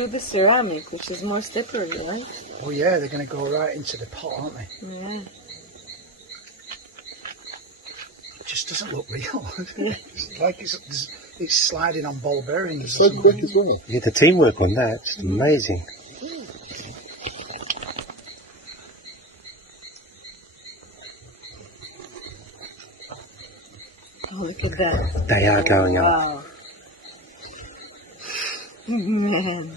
through the ceramic, which is more slippery, right? Oh yeah, they're going to go right into the pot, aren't they? Yeah. It just doesn't look real. It's like it's sliding on ball bearings. It's so quick as well. Yeah, the teamwork on that, it's amazing. Oh, look at that. They are going up. Wow. Man.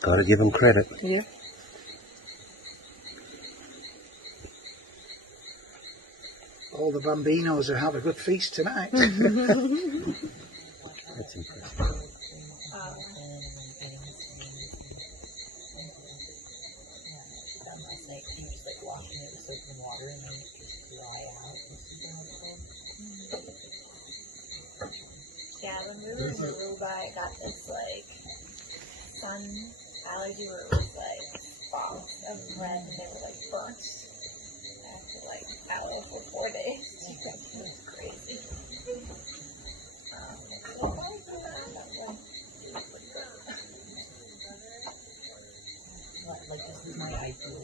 Gotta give them credit. Yeah. All the bambinos will have a good feast tonight. That's impressive. Yeah, when we were in Aruba, I got this like sun allergy where it was like spots of red and they were like burnt. I had to like aloe for 4 days. It was crazy. Like this is my ideal.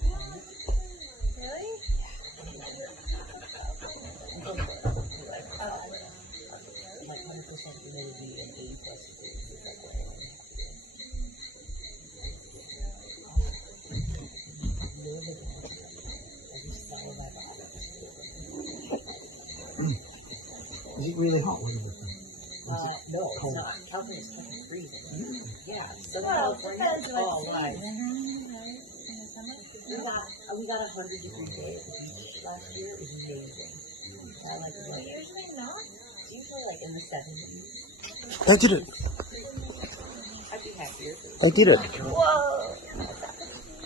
Really? Like 100% humidity and 80 plus degrees. Is it really hot where you're looking? No, it's not. California's fucking freezing. Yeah, Southern Well, California, depends it's what all season, live. right? In the summer? We got a 100-degree day at the beach last year. It was amazing. I like it. But usually not. It's usually like in the 70s. They did it. I'd be happier. They did it. Whoa!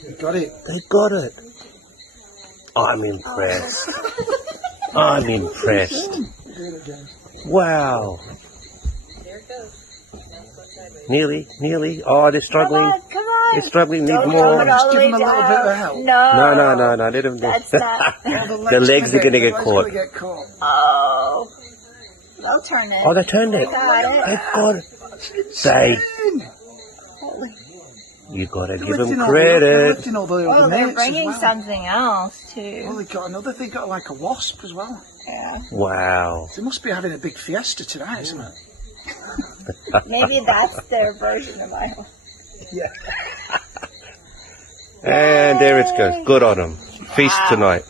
You got it. They got it. I'm impressed. I'm impressed. Do it again. Wow. There it goes. Nearly. Oh, they're struggling. Come on! They're struggling. Need Don't more. go Just all the give way them a little bit of down. help. No. No. Let them do. That's not. The legs are gonna get caught. Get caught. Oh. They'll turn it. Oh, they turned it. Got it. They got it. They. You gotta give them They're credit. lifting all the Oh, other they're mates as bringing well. something else Oh, too. they got another. They got like a wasp as well. Yeah. Wow. They must be having a big fiesta tonight, isn't it? Maybe that's their version of my home. Yeah. And there it goes. Good on them. Feast tonight.